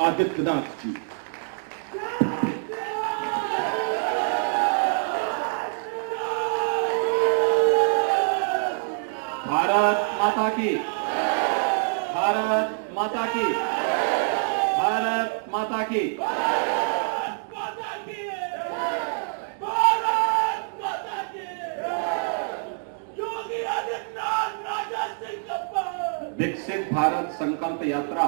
आदित्यनाथ जी। भारत माता की, भारत माता की, भारत माता की। विकसित भारत संकल्प यात्रा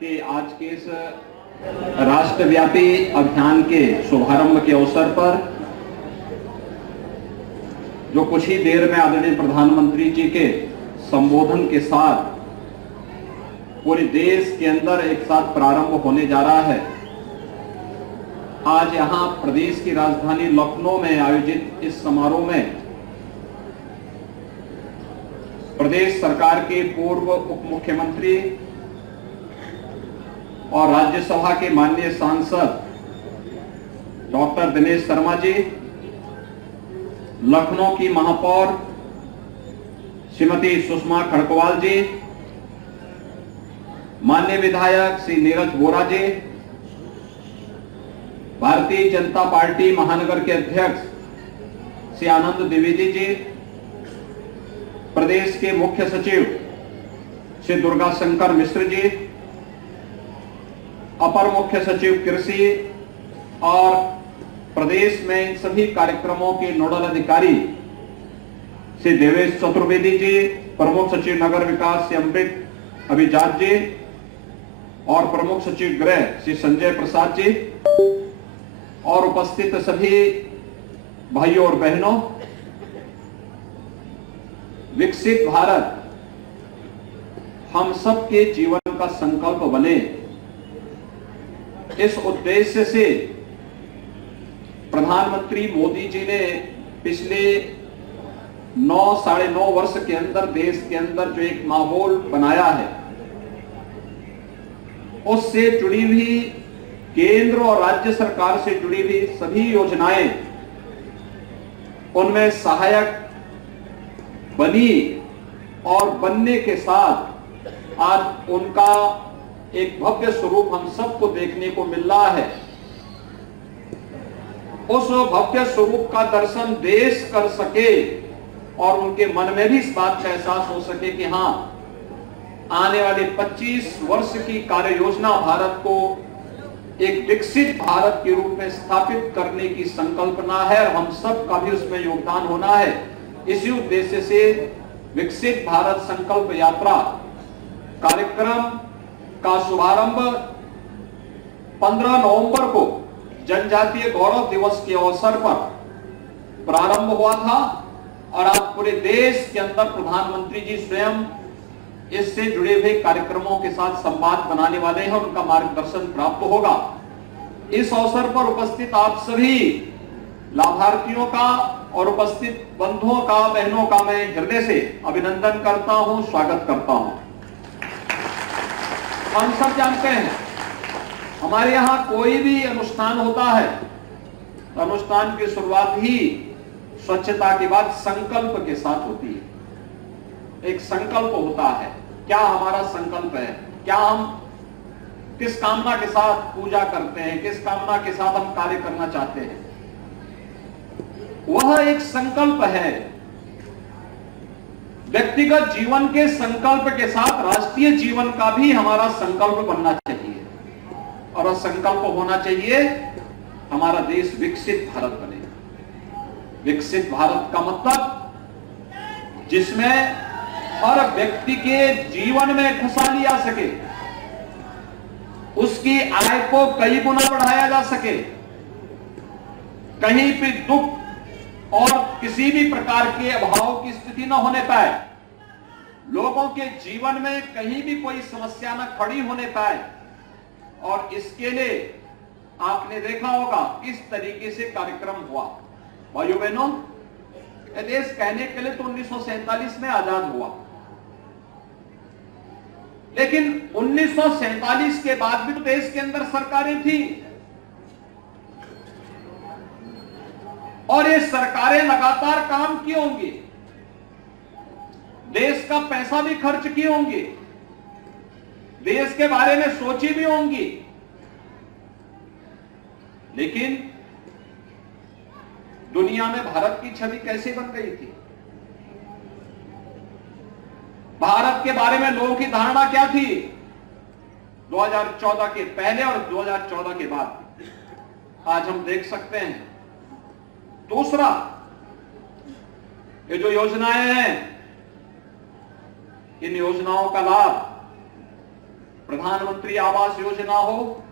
के आज के इस राष्ट्रव्यापी अभियान के शुभारंभ के अवसर पर जो कुछ ही देर में आदरणीय प्रधानमंत्री जी के संबोधन के साथ पूरे देश के अंदर एक साथ प्रारंभ होने जा रहा है, आज यहां प्रदेश की राजधानी लखनऊ में आयोजित इस समारोह में प्रदेश सरकार के पूर्व उप मुख्यमंत्री और राज्यसभा के माननीय सांसद डॉक्टर दिनेश शर्मा जी, लखनऊ की महापौर श्रीमती सुषमा खड़कवाल जी, माननीय विधायक श्री नीरज वोरा जी, भारतीय जनता पार्टी महानगर के अध्यक्ष श्री आनंद द्विवेदी जी, प्रदेश के मुख्य सचिव श्री दुर्गा शंकर मिश्र जी, अपर मुख्य सचिव कृषि और प्रदेश में सभी कार्यक्रमों के नोडल अधिकारी श्री देवेश चतुर्वेदी जी, प्रमुख सचिव नगर विकास श्री अमृत अभिजात जी और प्रमुख सचिव गृह श्री संजय प्रसाद जी और उपस्थित सभी भाइयों और बहनों, विकसित भारत हम सबके जीवन का संकल्प बने, इस उद्देश्य से प्रधानमंत्री मोदी जी ने पिछले 9-9.5 वर्ष के अंदर देश के अंदर जो एक माहौल बनाया है, उससे जुड़ी हुई केंद्र और राज्य सरकार से जुड़ी हुई सभी योजनाएं उनमें सहायक बनी और बनने के साथ आज उनका एक भव्य स्वरूप हम सबको देखने को मिल रहा है। उस भव्य स्वरूप का दर्शन देश कर सके और उनके मन में भी इस बात का एहसास हो सके कि हां, आने वाले 25 वर्ष की कार्य योजना भारत को एक विकसित भारत के रूप में स्थापित करने की संकल्पना है और हम सब का भी उसमें योगदान होना है। इसी उद्देश्य से विकसित भारत संकल्प यात्रा कार्यक्रम का शुभारंभ 15 नवंबर को जनजातीय गौरव दिवस के अवसर पर प्रारंभ हुआ था और आज पूरे देश के अंदर प्रधानमंत्री जी स्वयं इससे जुड़े हुए कार्यक्रमों के साथ संवाद बनाने वाले हैं, उनका मार्गदर्शन प्राप्त होगा। इस अवसर पर उपस्थित आप सभी लाभार्थियों का और उपस्थित बंधुओं का, बहनों का मैं हृदय से अभिनंदन करता हूं, स्वागत करता हूं। हम सब जानते हैं हमारे यहां कोई भी अनुष्ठान होता है तो अनुष्ठान की शुरुआत ही स्वच्छता के बाद संकल्प के साथ होती है। एक संकल्प होता है, क्या हमारा संकल्प है, क्या हम किस कामना के साथ पूजा करते हैं, किस कामना के साथ हम कार्य करना चाहते हैं, वह एक संकल्प है। व्यक्तिगत जीवन के संकल्प के साथ राष्ट्रीय जीवन का भी हमारा संकल्प बनना चाहिए और वह संकल्प होना चाहिए हमारा देश विकसित भारत बने। विकसित भारत का मतलब जिसमें हर व्यक्ति के जीवन में खुशहाली आ सके, उसकी आय को कई गुना बढ़ाया जा सके, कहीं भी दुख और किसी भी प्रकार के अभाव की स्थिति न होने पाए, लोगों के जीवन में कहीं भी कोई समस्या न खड़ी होने पाए। और इसके लिए आपने देखा होगा किस तरीके से कार्यक्रम हुआ। भाइयों बहनों, यह देश कहने के लिए तो 1947 में आजाद हुआ, लेकिन 1947 के बाद भी तो देश के अंदर सरकारें थी और ये सरकारें लगातार काम किए होंगे, देश का पैसा भी खर्च किए होंगे, देश के बारे में सोची भी होंगी, लेकिन दुनिया में भारत की छवि कैसे बन गई थी? भारत के बारे में लोगों की धारणा क्या थी 2014 के पहले और 2014 के बाद? आज हम देख सकते हैं। दूसरा, ये जो योजनाएं हैं, इन योजनाओं का लाभ प्रधानमंत्री आवास योजना हो,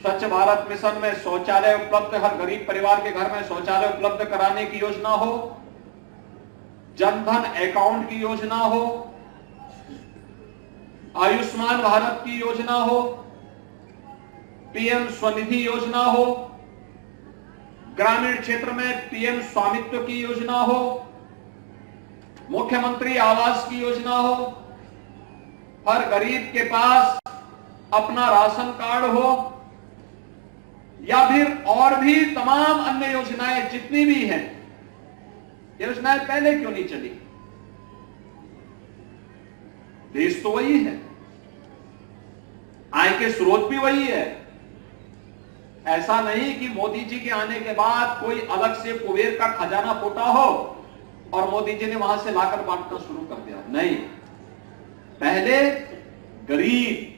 स्वच्छ भारत मिशन में शौचालय उपलब्ध, हर गरीब परिवार के घर में शौचालय उपलब्ध कराने की योजना हो, जनधन अकाउंट की योजना हो, आयुष्मान भारत की योजना हो, पीएम स्वनिधि योजना हो, ग्रामीण क्षेत्र में पीएम स्वामित्व की योजना हो, मुख्यमंत्री आवास की योजना हो, हर गरीब के पास अपना राशन कार्ड हो, या फिर और भी तमाम अन्य योजनाएं जितनी भी हैं, योजनाएं पहले क्यों नहीं चली? देश तो वही है, आय के स्रोत भी वही है। ऐसा नहीं कि मोदी जी के आने के बाद कोई अलग से कुबेर का खजाना फूटा हो और मोदी जी ने वहां से लाकर बांटना शुरू कर दिया। नहीं, पहले गरीब,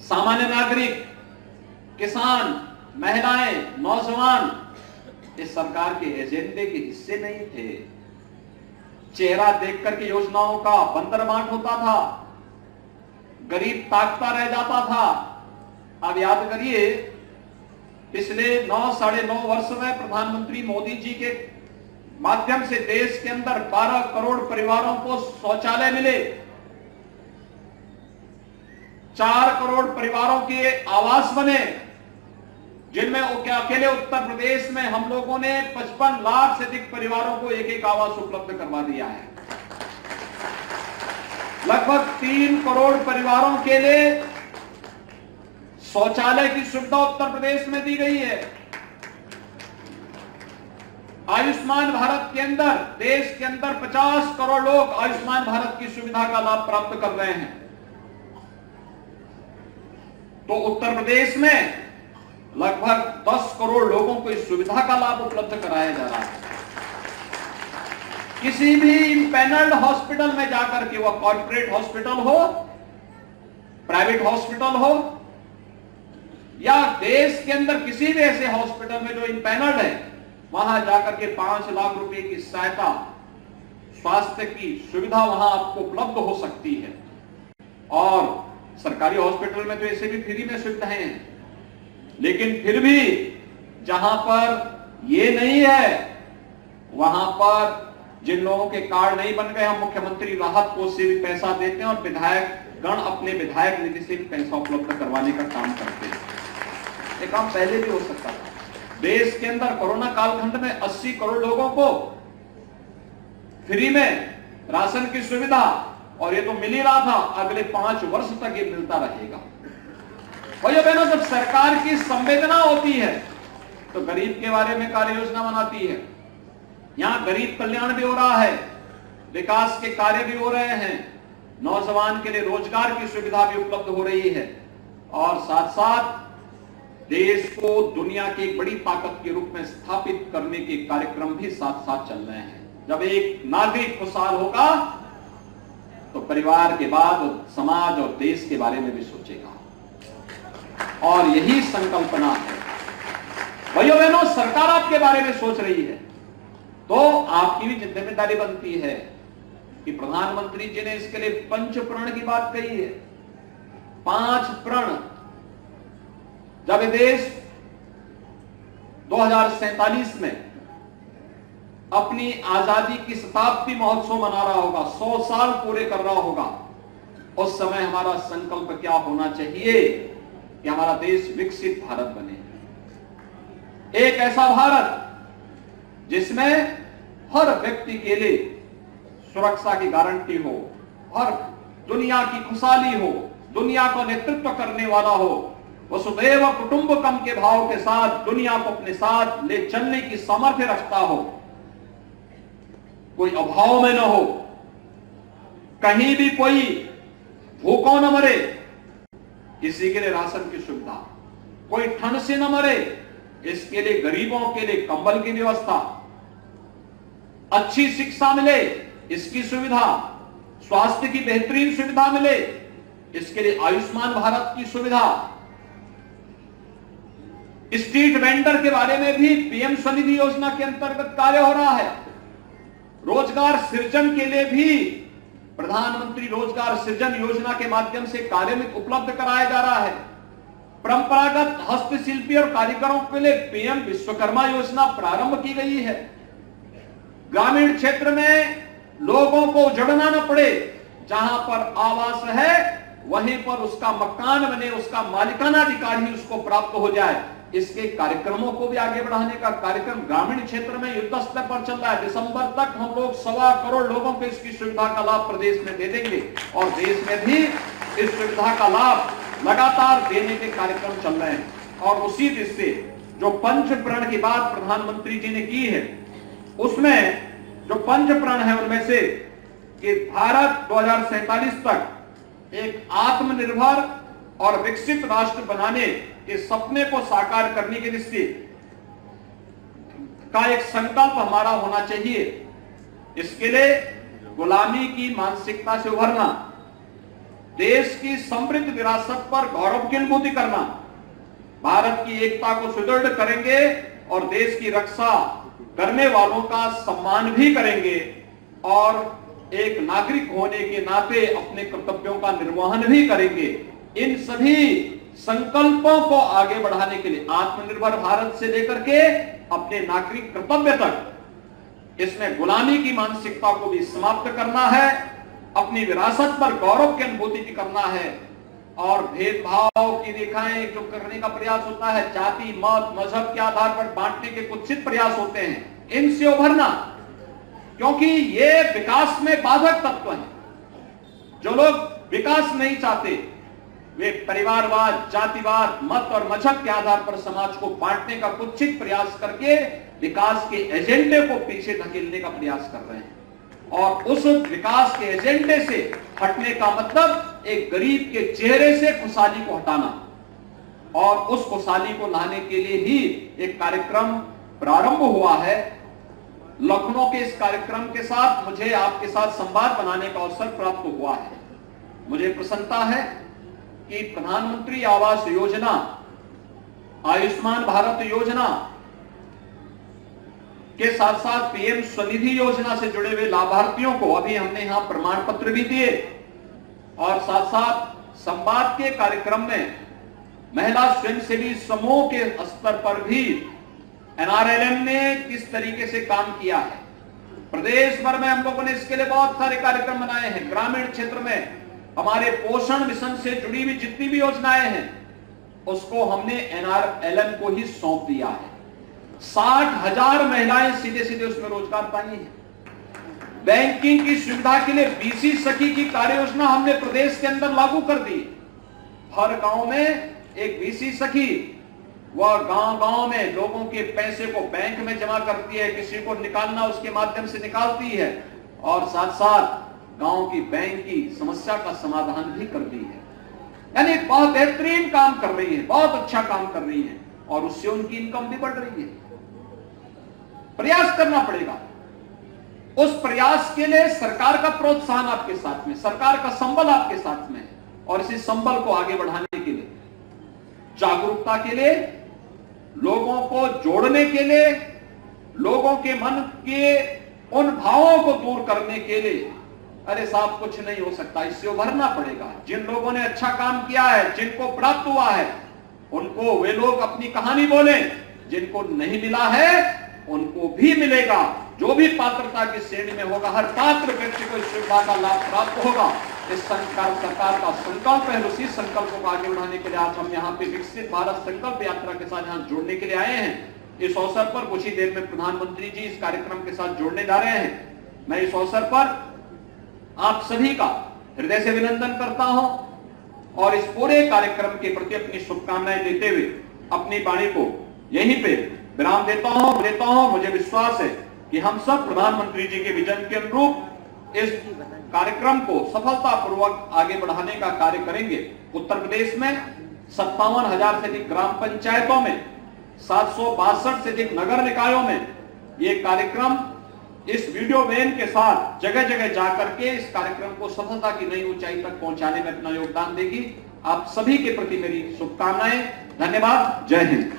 सामान्य नागरिक, किसान, महिलाएं, नौजवान इस सरकार के एजेंडे के हिस्से नहीं थे। चेहरा देखकर के योजनाओं का बंदरबांट होता था, गरीब ताकता रह जाता था। अब याद करिए, पिछले 9-9.5 वर्ष में प्रधानमंत्री मोदी जी के माध्यम से देश के अंदर 12 करोड़ परिवारों को शौचालय मिले, 4 करोड़ परिवारों के आवास बने, जिनमें अकेले उत्तर प्रदेश में हम लोगों ने 55 लाख से अधिक परिवारों को एक आवास उपलब्ध करवा दिया है। लगभग 3 करोड़ परिवारों के लिए शौचालय की सुविधा उत्तर प्रदेश में दी गई है। आयुष्मान भारत के अंदर देश के अंदर 50 करोड़ लोग आयुष्मान भारत की सुविधा का लाभ प्राप्त कर रहे हैं। तो उत्तर प्रदेश में लगभग 10 करोड़ लोगों को इस सुविधा का लाभ उपलब्ध कराया जा रहा है। किसी भी इम्पैनल्ड हॉस्पिटल में जाकर के, वह कॉर्पोरेट हॉस्पिटल हो, प्राइवेट हॉस्पिटल हो, या देश के अंदर किसी भी ऐसे हॉस्पिटल में जो इम्पैनल्ड है, वहां जाकर के 5 लाख रुपए की सहायता, स्वास्थ्य की सुविधा वहां आपको उपलब्ध हो सकती है। और सरकारी हॉस्पिटल में तो ऐसे भी फ्री में सुविधाएं हैं, लेकिन फिर भी जहां पर ये नहीं है, वहां पर जिन लोगों के कार्ड नहीं बन गए, हम मुख्यमंत्री राहत कोष से भी पैसा देते हैं और विधायक गण अपने विधायक निधि से भी पैसा उपलब्ध करवाने का काम करते हैं। ये काम पहले भी हो सकता था। देश के अंदर कोरोना कालखंड में 80 करोड़ लोगों को फ्री में राशन की सुविधा, और ये तो मिल ही रहा था, अगले 5 वर्ष तक ये मिलता रहेगा। भाइयों बहनों, जब सरकार की संवेदना होती है तो गरीब के बारे में कार्य योजना बनाती है। यहां गरीब कल्याण भी हो रहा है, विकास के कार्य भी हो रहे हैं, नौजवान के लिए रोजगार की सुविधा भी उपलब्ध हो रही है, और साथ साथ देश को दुनिया की एक बड़ी ताकत के रूप में स्थापित करने के कार्यक्रम भी साथ साथ चल रहे हैं। जब एक नागरिक खुशहाल होगा तो परिवार के बाद समाज और देश के बारे में भी सोचेगा, और यही संकल्पना है। भाइयों बहनों, सरकार आपके बारे में सोच रही है, तो आपकी भी जिम्मेदारी बनती है कि प्रधानमंत्री जी ने इसके लिए 5 प्रण की बात कही है। 5 प्रण। जब देश 2047 में अपनी आजादी की शताब्दी महोत्सव मना रहा होगा, 100 साल पूरे कर रहा होगा, उस समय हमारा संकल्प क्या होना चाहिए कि हमारा देश विकसित भारत बने। एक ऐसा भारत जिसमें हर व्यक्ति के लिए सुरक्षा की गारंटी हो, हर दुनिया की खुशहाली हो, दुनिया को नेतृत्व करने वाला हो, वसुधैव कुटुंबकम के भाव के साथ दुनिया को अपने साथ ले चलने की सामर्थ्य रखता हो, कोई अभाव में न हो, कहीं भी कोई भूखों न मरे, किसी के लिए राशन की सुविधा, कोई ठंड से न मरे, इसके लिए गरीबों के लिए कंबल की व्यवस्था, अच्छी शिक्षा मिले इसकी सुविधा, स्वास्थ्य की बेहतरीन सुविधा मिले इसके लिए आयुष्मान भारत की सुविधा, स्ट्रीट वेंडर के बारे में भी पीएम स्वनिधि योजना के अंतर्गत कार्य हो रहा है। रोजगार सृजन के लिए भी प्रधानमंत्री रोजगार सृजन योजना के माध्यम से कार्य में उपलब्ध कराया जा रहा है। परंपरागत हस्तशिल्पी और कारीगरों के लिए पीएम विश्वकर्मा योजना प्रारंभ की गई है। ग्रामीण क्षेत्र में लोगों को उजड़ना न पड़े, जहां पर आवास है वहीं पर उसका मकान बने, उसका मालिकाना अधिकार ही उसको प्राप्त हो जाए, इसके कार्यक्रमों को भी आगे बढ़ाने का कार्यक्रम ग्रामीण क्षेत्र में युद्ध स्तर पर चल रहा है। दिसंबर तक हम लोग 1.25 करोड़ लोगों को इसकी सुविधा का लाभ प्रदेश में दे देंगे और देश में भी इस सुविधा का लाभ लगातार देने के कार्यक्रम चल रहे हैं। और उसी दिशा से जो पंच प्रण की बात प्रधानमंत्री जी ने की है, उसमें जो पंच प्रण है उनमें से कि भारत 2047 तक एक आत्मनिर्भर और विकसित राष्ट्र बनाने के सपने को साकार करने के दृष्टि का एक संकल्प हमारा होना चाहिए। इसके लिए गुलामी की मानसिकता से उभरना, देश की समृद्ध विरासत पर गौरव की अनुभूति करना, भारत की एकता को सुदृढ़ करेंगे और देश की रक्षा करने वालों का सम्मान भी करेंगे और एक नागरिक होने के नाते अपने कर्तव्यों का निर्वहन भी करेंगे। इन सभी संकल्पों को आगे बढ़ाने के लिए आत्मनिर्भर भारत से लेकर के अपने नागरिक कर्तव्य तक इसमें गुलामी की मानसिकता को भी समाप्त करना है, अपनी विरासत पर गौरव की अनुभूति भी करना है और भेदभाव की रेखाएं जो करने का प्रयास होता है, जाति मत मजहब के आधार पर बांटने के कुत्सित प्रयास होते हैं, इनसे उभरना, क्योंकि ये विकास में बाधक तत्व हैं। जो लोग विकास नहीं चाहते वे परिवारवाद, जातिवाद, मत और मजहब के आधार पर समाज को बांटने का कुत्सित प्रयास करके विकास के एजेंडे को पीछे धकेलने का प्रयास कर रहे हैं। और उस विकास के एजेंडे से हटने का मतलब एक गरीब के चेहरे से खुशहाली को हटाना, और उस खुशहाली को लाने के लिए ही एक कार्यक्रम प्रारंभ हुआ है। लखनऊ के इस कार्यक्रम के साथ मुझे आपके साथ संवाद बनाने का अवसर प्राप्त हुआ है। मुझे प्रसन्नता है कि प्रधानमंत्री आवास योजना, आयुष्मान भारत योजना के साथ साथ पीएम स्वनिधि योजना से जुड़े हुए लाभार्थियों को अभी हमने यहां प्रमाण पत्र भी दिए, और साथ साथ संवाद के कार्यक्रम में महिला स्वयंसेवी समूह के स्तर पर भी एनआरएलएम ने किस तरीके से काम किया है। प्रदेश भर में हम लोगों ने इसके लिए बहुत सारे कार्यक्रम बनाए हैं। ग्रामीण क्षेत्र में हमारे पोषण मिशन से जुड़ी हुई जितनी भी योजनाएं हैं उसको हमने एनआरएलएम को ही सौंप दिया है। 60,000 महिलाएं सीधे सीधे उसमें रोजगार पाई है। बैंकिंग की सुविधा के लिए बीसी सखी की कार्य योजना हमने प्रदेश के अंदर लागू कर दी। हर गांव में एक बीसी सखी, वह गांव-गांव में लोगों के पैसे को बैंक में जमा करती है, किसी को निकालना उसके माध्यम से निकालती है, और साथ साथ गांव की बैंक की समस्या का समाधान भी कर दी है। यानी बहुत बेहतरीन काम कर रही है, बहुत अच्छा काम कर रही है, और उससे उनकी इनकम भी बढ़ रही है। प्रयास करना पड़ेगा। उस प्रयास के लिए सरकार का प्रोत्साहन आपके साथ में, सरकार का संबल आपके साथ में है, और इसी संबल को आगे बढ़ाने के लिए, जागरूकता के लिए, लोगों को जोड़ने के लिए, लोगों के मन के उन भावों को दूर करने के लिए, अरे साहब कुछ नहीं हो सकता, इससे उभरना पड़ेगा। जिन लोगों ने अच्छा काम किया है, जिनको प्राप्त हुआ है, उनको वे लोग अपनी कहानी बोलें। जिनको नहीं मिला है उनको भी मिलेगा। जो भी पात्रता की श्रेणी में होगा, हर पात्र व्यक्ति को इस सुविधा का लाभ प्राप्त होगा। इस सरकार का संकल्प है। उसी संकल्प को आगे बढ़ाने के लिए आज हम यहाँ पे विकसित भारत संकल्प यात्रा के साथ यहाँ जुड़ने के लिए आए हैं। इस अवसर पर कुछ ही देर में प्रधानमंत्री जी इस कार्यक्रम के साथ जुड़ने जा रहे हैं। मैं इस अवसर पर आप सभी का हृदय से अभिनंदन करता हूं और इस पूरे कार्यक्रम के प्रति अपनी शुभकामनाएं देते हुए अपनी वाणी को यहीं पे विराम देता हूं। मुझे विश्वास है कि हम सब प्रधानमंत्री जी के विजन के अनुरूप इस कार्यक्रम को सफलतापूर्वक आगे बढ़ाने का कार्य करेंगे। उत्तर प्रदेश में 57,000 से अधिक ग्राम पंचायतों में, 762 से अधिक नगर निकायों में ये कार्यक्रम इस वीडियो वैन के साथ जगह जगह जाकर के इस कार्यक्रम को सफलता की नई ऊंचाई तक पहुंचाने में अपना योगदान देगी। आप सभी के प्रति मेरी शुभकामनाएं। धन्यवाद। जय हिंद।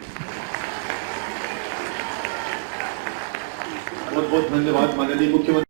बहुत बहुत धन्यवाद माननीय मुख्यमंत्री।